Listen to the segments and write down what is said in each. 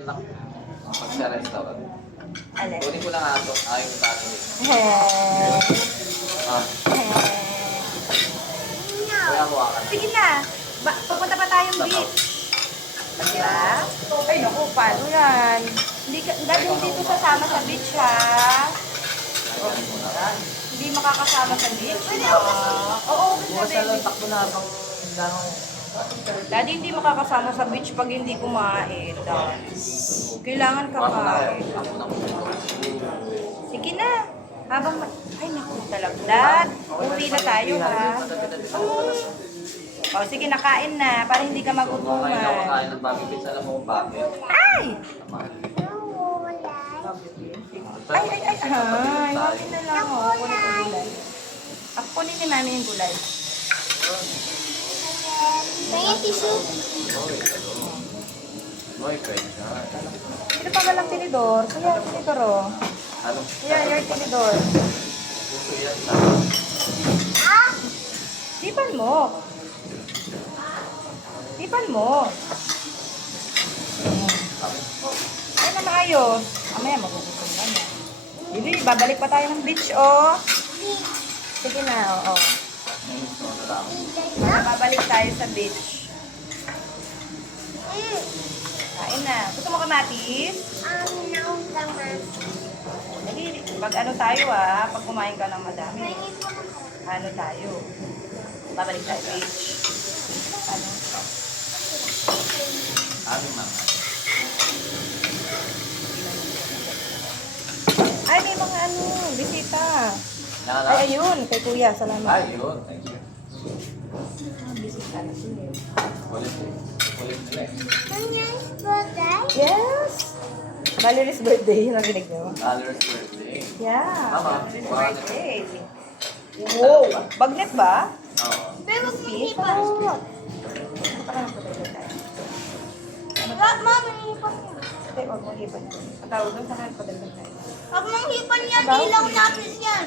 Pag sa restaurant. Alin? Kunin ko lang ato. Ayaw ko tayo. Ah, kaya kuha ka na. Sige na. Pupunta pa tayong beach. Diba? Ay, naku, paano yan? Dahil hindi ito sasama sa beach, ha? Hindi makakasama sa beach, ha? Oo, Bukas na lang takbo na habang Daddy, hindi makakasama sa beach pag hindi kumain. Kailangan kakain. Sige na. Ay, naku, talagdag. Uwi na tayo, ha? O, sige, nakain na. Para hindi ka Ngayon ako magutuman. kain ng Bobby Pits. Alam mo kung bakit? Ay! Ay, ay, ay, ay. Mami na lang, o. Kunin ko gulay. Ako kunin ni Mami yung gulay. Tingin tissue. Boy, pwede siya. Ito pa walang tinidor. Kaya tinidor, o. Ano? Kaya yung tinidor. Gusto yan sa... Tipan mo. Tipan mo. Ay na maayos. Amaya, magugutom ka na. Bibi, babalik pa tayo ng beach, o. Sige na, oo. Babalik tayo sa beach. Kain na. Gusto mo kamatis? Pag ano tayo pag kumain ka ng madami, ano tayo? Babalik tayo beach. Ano? Aming mga. Ay, may mga ano, bisita. Nakala? Ay, ayun, kay kuya, salamat. Ay, yun. Thank you. Bisita na sila. Kulit. Kulit nila eh. Yes! Valerie's birthday, yung nakinig niyo. Father's birthday. Yeah, Tama. Valerie's birthday. Wow! Bagnet ba? Oo. Pero Ano hindi pa? pa. Ano pa lang patayin tayo? Wag mo, manipan niya. Hindi, huwag mong hipan. Patawag doon, saka patayin tayo. Wag mong hipan niya, ilaw natin yan.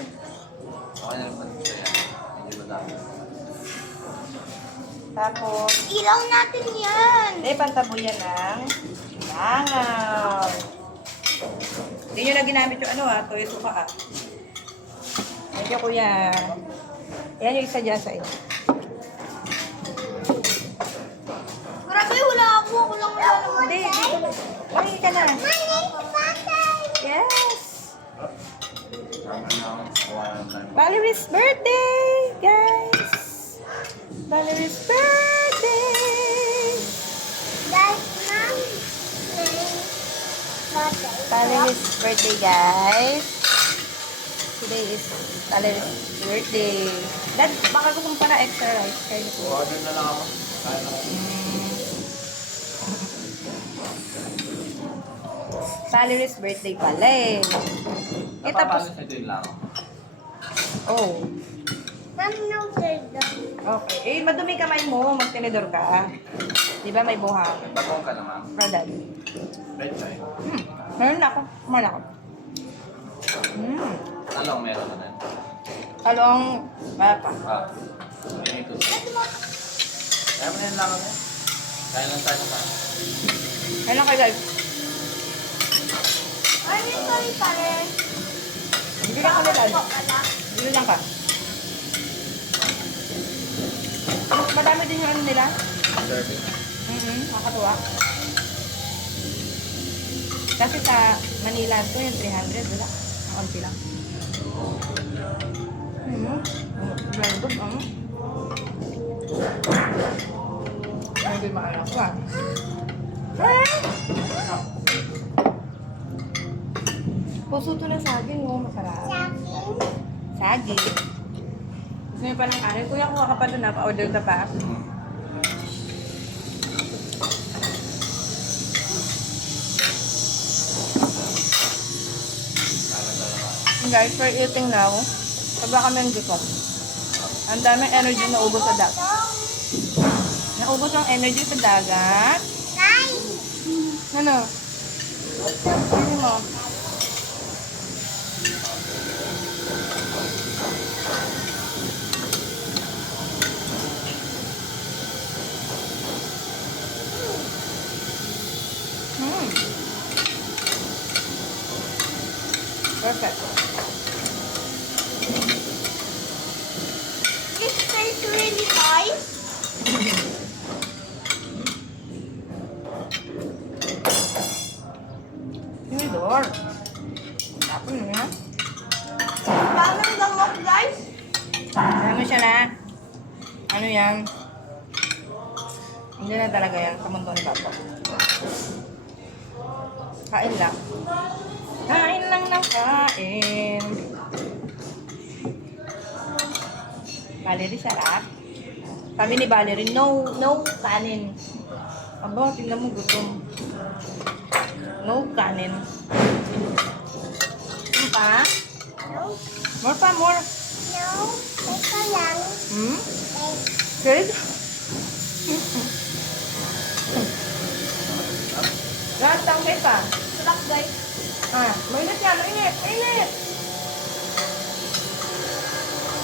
Okay na naman ito yan. Hindi ba dami? Tapos, Ilaw natin yan. hindi, pantabo yan ng langaw. Hindi nyo na ginamit yung ano toyo suka Thank you, kuya. Yan yung isa dyan sa inyo. Grabe, wala ako. Ako lang wala. Hindi, dito. Ay, ka na. Yes! Tama na ako. Kuha na tayo. Valerie's birthday, guys! Valerie's birthday! Guys, ma'am. Valerie's birthday, guys. Today is Valerie's birthday. Dad, baka gusto mo pa na extra rice. Kayo po. Order na lang ako. Kaya na ako. Valerie's birthday pala eh. Eh, tapos, Napapalos ito yung lang. oh. Ma'am, no, sir. Okay. Eh, madumi kamay mo. Magtinidor ka. Di ba may buhang? Bagong ka naman. Brother. Red chai. Meron na ako. Meron ako. Talong meron na din. Talong, wala pa. Hindi ito. Kaya mo na yun lang ako. Kaya lang tayo sa Ayun lang kayo, guys. Ano yung sorry pare? Hindi lang ka nila. Hindi lang ka. Madami din yung ano nila. serving. Nakakatuwa. Kasi sa Manila ito yung 300, wala. Kaunti lang. Blended, Hindi maalam ko Puso to na saging, masarap. Saging. Gusto niyo pa ng kanin? Kuya, kuha ka pa doon pa-order ka pa. Guys, we're eating now. Sabla kami ang gutom. Ang daming energy na ubos sa dagat. Naubos ang energy sa dagat. Ano? Ano mo? Perfect. It tastes really nice. Tinidor. Tapos mo yan. Daming gamot, guys. Alam mo siya na. Ano yan? Hindi na talaga yan sa mundo ni Papa. Kain lang. Kain lang ng kain. Valerie, sarap. Sabi ni Valerie, no kanin. Aba, tingnan mo gutom. No kanin. Ano pa? No. More pa, more. No. Ito lang. Hmm? Good? Gantang may pa. Sarap, guys. Ah, mainit yan, mainit, mainit.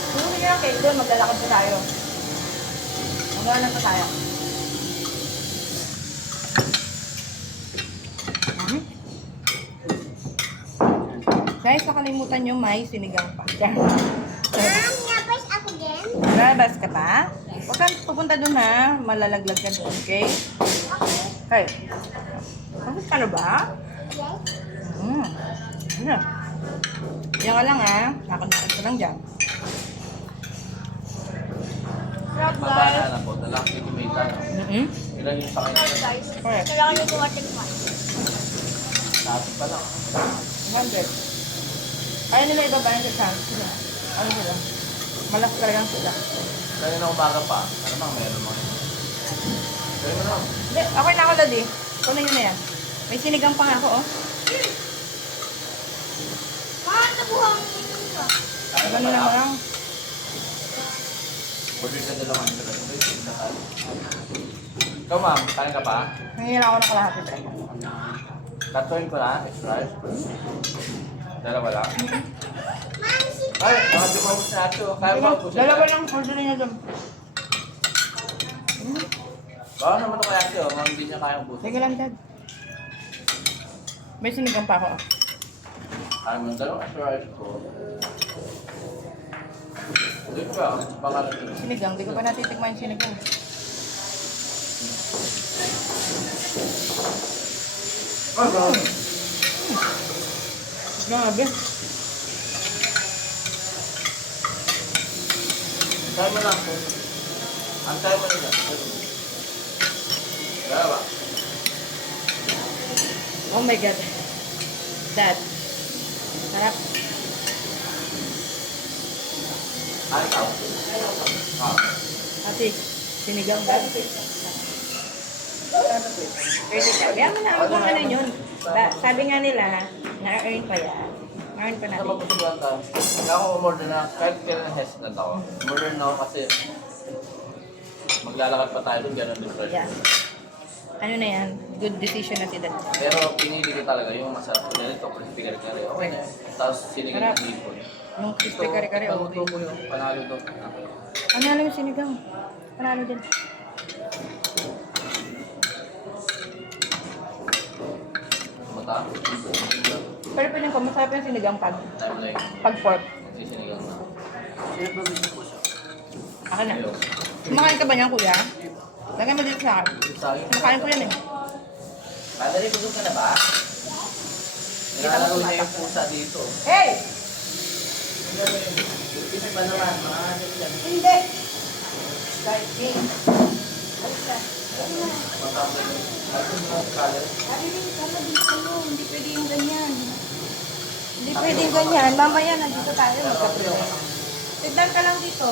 Kung hindi na cake doon, maglalakad pa tayo. Maglalakad pa tayo. Mhm. Guys, nakalimutan nyo may sinigang pa. Yan. Napos ako din. Lalabas ka pa? Huwag kang pupunta doon ha. Malalaglag ka doon, okay? Hey. Tapos ka na ba? Yes. Ano? Diyan ka lang ha. Nakakit ka lang dyan. Sarap, guys. Mabana na po. Dalak ni Kumita. Ilan yung sa Sarap, kanya? guys. Correct. Kailangan nyo tumating pa. Dati pa lang. 100. Ayaw nila ibabayan sa chance. Ano sila? Malas talagang sila. Kaya na umaga pa. Ano mang meron mga yun? Kaya mo lang. Hindi, okay na ako, Daddy. Ito na yun na yan. May sinigang pa nga ako, oh. Bakit nabuhang yun ka? Kaya Ano na lang pala. lang. Order ka dalawang sila. Ikaw ma'am, kain ka pa? Nangyayala ako ng kalahati, pre. Tatuin ko na, extra. Dalawa lang. Ma'am, si Ay, mga dumabos na ito. Kaya ba po siya? Dalawa lang, order niya doon. Baka naman ito kaya siya, mga hindi niya kayang puso. Sige lang, Dad. May sinigang pa ako, oh. Kaya mo ng dalawang extra rice ko. Hindi ko ba? Baka na ito. Sinigang, di ko pa natitikman yung sinigang. Grabe. Kaya mo lang po. Antay mo nila. Kaya ba? Oh my God. Dad. Sarap. Ay, ikaw. Ah. Ate, sinigang ba? Pwede ka. Kaya mo na ako kung ano yun. Sabi nga nila, na-earn pa yan. Na-earn pa Sa natin. magpusulan ka, kaya ako umorder na, kahit kailan hesitant ako. Umorder na ako kasi maglalakad pa tayo doon, gano'n din fresh. Yeah. Ano na yan? Good decision na si Dad. Pero pinili ko talaga yung masarap ko nila ito, crispy kare-kare. Okay na yun. Tapos sinigang Sarap. ng hipon. Yung crispy kare-kare, okay. Paluto ko yung panalo to. Ano alam yung sinigang? Panalo din. Mata. Pero pinang ko, masarap yung sinigang Time lang. pag pork. Sinigang na. Sino ba gusto ko siya? Ako na. Ayun. Kumakain ka ba niyan, kuya? Lagay mo dito sa akin. Sa akin. Kumakain ko yan eh. Madali, busog ka na ba? Nilalaro niya yung pusa dito. Hey! Kasi pa naman, mga ano yan. Hindi! Striking. Alis ka. Matapos yun. Ano yung color? Sabi din, sana din kayo. Hindi pwede yung ganyan. Hindi pwede yung ganyan. Mamaya, nandito tayo. Magka-prepare. Sit down ka lang dito.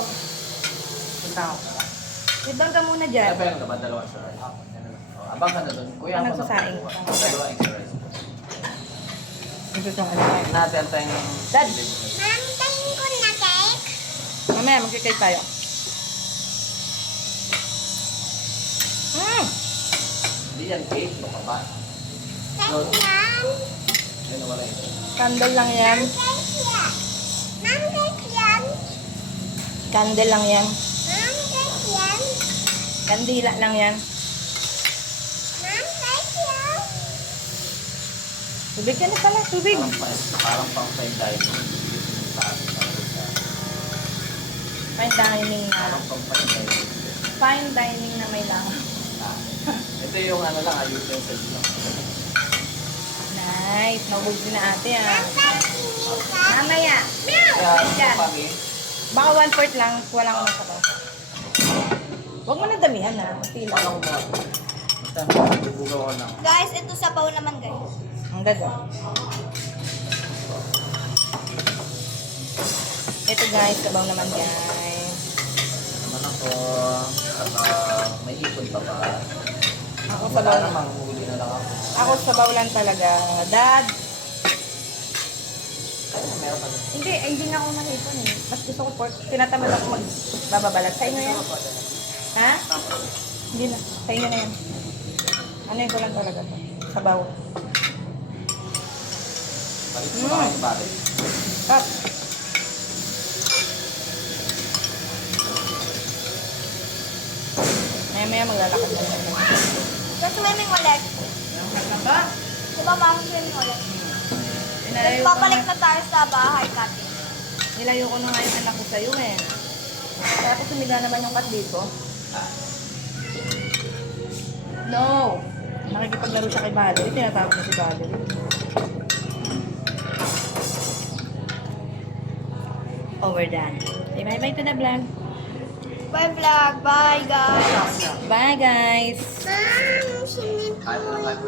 Sit down. Sit down ka muna Ay, dyan. pero naman dalawang extra rice. Abang ka na doon. Kuya, Ano ako na nagsasaing? po. Dalawang extra rice. Ito itong ano. Natin tayong... Dad! Ma'am, tingin ko na cake. Mamaya, magkikay tayo. Hindi yan cake, no ka ba? Cake yan. Ayun, wala yun. Candle lang yan. Cake yan. Ma'am, cake yan. Candle lang yan. Ma'am, cake yan. Kandila lang yan. Ma'am, cake yan. Tubig ka na pala, tubig. Parang pang fine dining. Sa atin, Fine dining na. parang pang fine dining. Fine dining na may lang. Ito yung ano lang, utensils lang. Nice. Nahulog din na ate ah. Mamaya. Kaya, Yan. pagi, Baka 1/4 lang. Wala ko nagsabaw. Huwag mo na damihan na. Pila. parang mo. Basta, bubugaw ko lang. Guys, ito sabaw naman guys. Ang ganda. Ito guys, sabaw naman guys. Naman ako, may ipon pa ba? Ako Wala sabaw naman. namang huli na lang ako. Ako sabaw lang talaga. Dad. Meron pa. Hindi na ako mahipon eh. Mas gusto ko pork. Tinatamad ako magbababalat. Sa inyo yan? Ha? Hindi na. Sa inyo na yan. Ano yung ko lang talaga to? Sabaw. Balik mo na kayo balik. Cut. Maya maglalakad na lang. Guys, swimming ulit. Ano ba? Diba ma'am, swimming ulit? Nilayo ko Babalik na, na tayo sa bahay, Kati. nilayo ko na nga yung anak ko sa'yo eh. Tapos sumiga naman yung kat dito. No! Nakikipaglaro siya kay Valerie. Tinatawag na si Valerie. Overdone. Say bye-bye to the vlog. Bye vlog. Bye guys. Bye guys! Ma'am, swimming Kahit lang